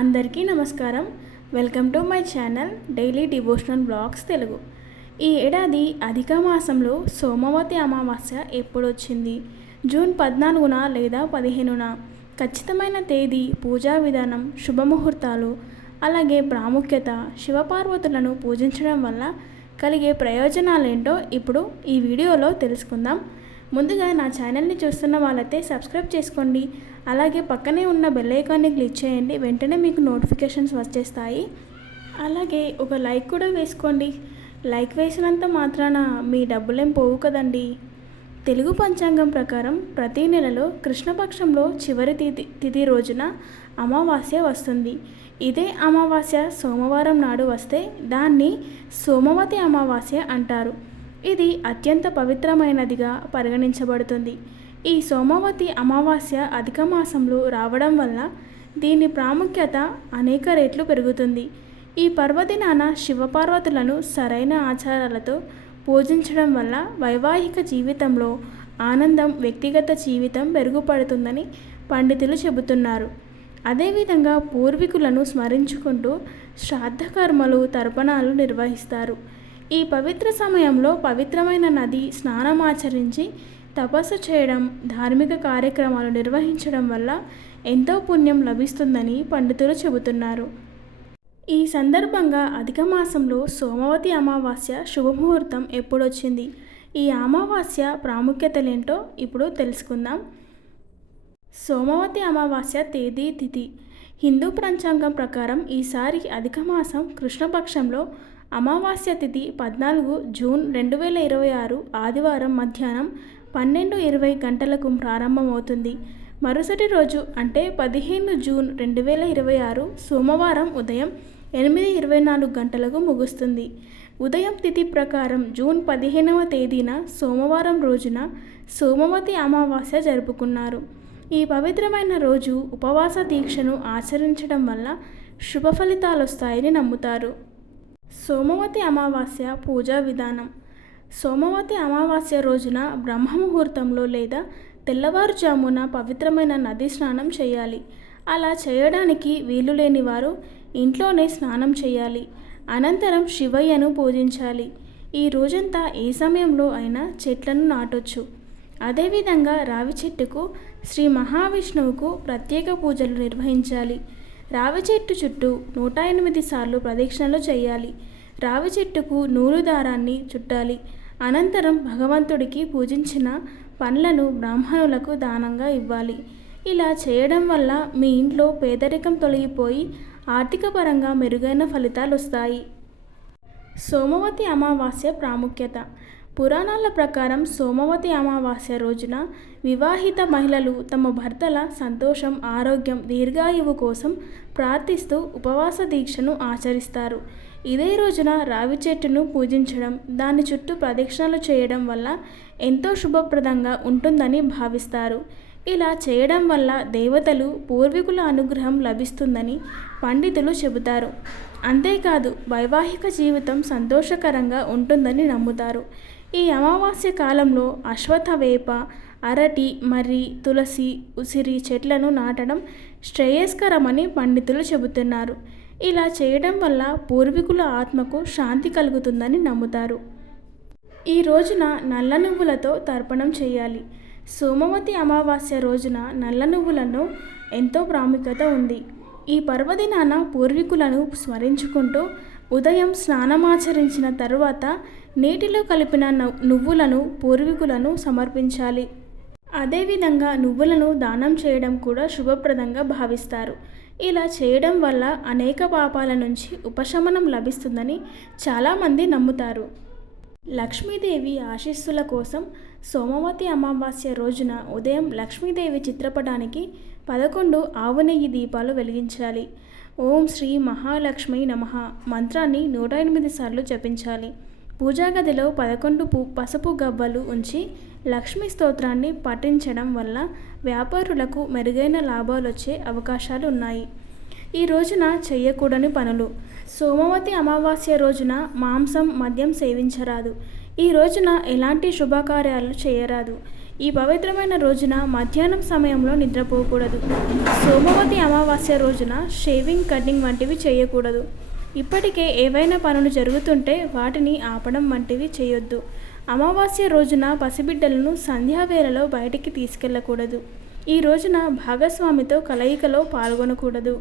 అందరికీ నమస్కారం. Welcome to my channel daily devotional blogs Telugu. ఈ ఏడాది అధిక మాసంలో సోమవతి అమావాస్య ఎప్పుడొచ్చింది? జూన్ 14న లేదా 15న? ఖచ్చితమైన తేదీ, పూజా విధానం, శుభముహూర్తాలు, అలాగే ప్రాముఖ్యత, శివపార్వతులను పూజించడం వల్ల కలిగే ప్రయోజనాలేంటో ఇప్పుడు ఈ వీడియోలో తెలుసుకుందాం. ముందుగా నా ఛానల్ని చూస్తున్న వాళ్ళైతే సబ్స్క్రైబ్ చేసుకోండి. అలాగే పక్కనే ఉన్న బెల్ ఐకాన్ని క్లిక్ చేయండి. వెంటనే మీకు నోటిఫికేషన్స్ వచ్చేస్తాయి. అలాగే ఒక లైక్ కూడా వేసుకోండి. లైక్ వేసినంత మాత్రాన మీ డబ్బులేం పోవు కదండి. తెలుగు పంచాంగం ప్రకారం ప్రతి నెలలో కృష్ణపక్షంలో చివరి తిథి రోజున అమావాస్య వస్తుంది. ఇదే అమావాస్య సోమవారం నాడు వస్తే దాన్ని సోమవతి అమావాస్య అంటారు. ఇది అత్యంత పవిత్రమైనదిగా పరిగణించబడుతుంది. ఈ సోమవతి అమావాస్య అధిక మాసంలో రావడం వల్ల దీని ప్రాముఖ్యత అనేక రెట్లు పెరుగుతుంది. ఈ పర్వదినాన శివపార్వతులను సరైన ఆచారాలతో పూజించడం వల్ల వైవాహిక జీవితంలో ఆనందం, వ్యక్తిగత జీవితం మెరుగుపడుతుందని పండితులు చెబుతున్నారు. అదేవిధంగా పూర్వీకులను స్మరించుకుంటూ శ్రాద్ధ కర్మలు, తర్పణాలు నిర్వహిస్తారు. ఈ పవిత్ర సమయంలో పవిత్రమైన నది స్నానమాచరించి తపస్సు చేయడం, ధార్మిక కార్యక్రమాలు నిర్వహించడం వల్ల ఎంతో పుణ్యం లభిస్తుందని పండితులు చెబుతున్నారు. ఈ సందర్భంగా అధిక మాసంలో సోమవతి అమావాస్య శుభముహూర్తం ఎప్పుడొచ్చింది? ఈ అమావాస్య ప్రాముఖ్యతలేంటో ఇప్పుడు తెలుసుకుందాం. సోమవతి అమావాస్య తేదీ, తిథి. హిందూ పంచాంగం ప్రకారం ఈసారి అధిక మాసం కృష్ణపక్షంలో అమావాస్య తిథి 14 జూన్ 2026 ఆదివారం మధ్యాహ్నం 12:20 గంటలకు ప్రారంభమవుతుంది. మరుసటి రోజు అంటే 15 జూన్ 2026 సోమవారం ఉదయం 8:24 గంటలకు ముగుస్తుంది. ఉదయం తిథి ప్రకారం జూన్ 15వ తేదీన సోమవారం రోజున సోమవతి అమావాస్య జరుపుకున్నారు. ఈ పవిత్రమైన రోజు ఉపవాస దీక్షను ఆచరించడం వల్ల శుభ ఫలితాలొస్తాయని నమ్ముతారు. సోమవతి అమావాస్య పూజా విధానం. సోమవతి అమావాస్య రోజున బ్రహ్మముహూర్తంలో లేదా తెల్లవారుజామున పవిత్రమైన నది స్నానం చేయాలి. అలా చేయడానికి వీలు లేని వారు ఇంట్లోనే స్నానం చేయాలి. అనంతరం శివయ్యను పూజించాలి. ఈ రోజంతా ఏ సమయంలో అయినా చెట్లను నాటొచ్చు. అదేవిధంగా రావి చెట్టుకు, శ్రీ మహావిష్ణువుకు ప్రత్యేక పూజలు నిర్వహించాలి. రావి చెట్టు చుట్టూ 108 సార్లు ప్రదక్షిణలు చేయాలి. రావి చెట్టుకు నూలు దారాన్ని చుట్టాలి. అనంతరం భగవంతుడికి పూజించిన పండ్లను బ్రాహ్మణులకు దానంగా ఇవ్వాలి. ఇలా చేయడం వల్ల మీ ఇంట్లో పేదరికం తొలగిపోయి ఆర్థిక పరంగా మెరుగైన ఫలితాలు వస్తాయి. సోమవతి అమావాస్య ప్రాముఖ్యత. పురాణాల ప్రకారం సోమవతి అమావాస్య రోజున వివాహిత మహిళలు తమ భర్తల సంతోషం, ఆరోగ్యం, దీర్ఘాయువు కోసం ప్రార్థిస్తూ ఉపవాస దీక్షను ఆచరిస్తారు. ఇదే రోజున రావి చెట్టును పూజించడం, దాని చుట్టూ ప్రదక్షిణలు చేయడం వల్ల ఎంతో శుభప్రదంగా ఉంటుందని భావిస్తారు. ఇలా చేయడం వల్ల దేవతలు, పూర్వీకుల అనుగ్రహం లభిస్తుందని పండితులు చెబుతారు. అంతేకాదు వైవాహిక జీవితం సంతోషకరంగా ఉంటుందని నమ్ముతారు. ఈ అమావాస్య కాలంలో అశ్వత్థ, వేప, అరటి, మర్రి, తులసి, ఉసిరి చెట్లను నాటడం శ్రేయస్కరమని పండితులు చెబుతున్నారు. ఇలా చేయడం వల్ల పూర్వీకుల ఆత్మకు శాంతి కలుగుతుందని నమ్ముతారు. ఈ రోజున నల్ల నువ్వులతో తర్పణం చేయాలి. సోమవతి అమావాస్య రోజున నల్ల నువ్వులను ఎంతో ప్రాముఖ్యత ఉంది. ఈ పర్వదినాన పూర్వీకులను స్మరించుకుంటూ ఉదయం స్నానమాచరించిన తరువాత నీటిలో కలిపిన నువ్వులను పూర్వీకులను సమర్పించాలి. అదేవిధంగా నువ్వులను దానం చేయడం కూడా శుభప్రదంగా భావిస్తారు. ఇలా చేయడం వల్ల అనేక పాపాల నుంచి ఉపశమనం లభిస్తుందని చాలామంది నమ్ముతారు. లక్ష్మీదేవి ఆశీస్సుల కోసం సోమవతి అమావాస్య రోజున ఉదయం లక్ష్మీదేవి చిత్రపటానికి 11 ఆవు నెయ్యి దీపాలు వెలిగించాలి. ఓం శ్రీ మహాలక్ష్మి నమః మంత్రాన్ని 108 సార్లు జపించాలి. పూజా గదిలో 11 పసుపు గవ్వలు ఉంచి లక్ష్మీ స్తోత్రాన్ని పఠించడం వల్ల వ్యాపారులకు మెరుగైన లాభాలు వచ్చే అవకాశాలు ఉన్నాయి. ఈ రోజున చేయకూడని పనులు. సోమవతి అమావాస్య రోజున మాంసం, మద్యం సేవించరాదు. ఈ రోజున ఎలాంటి శుభకార్యాలు చేయరాదు. ఈ పవిత్రమైన రోజున మధ్యాహ్నం సమయంలో నిద్రపోకూడదు. సోమవతి అమావాస్య రోజున షేవింగ్, కటింగ్ వంటివి చేయకూడదు. ఇప్పటికే ఏవైనా పనులు జరుగుతుంటే వాటిని ఆపడం వంటివి చేయొద్దు. అమావాస్య రోజున పసిబిడ్డలను సంధ్యావేళలో బయటికి తీసుకెళ్ళకూడదు. ఈ రోజున భాగస్వామితో కలయికలో పాల్గొనకూడదు.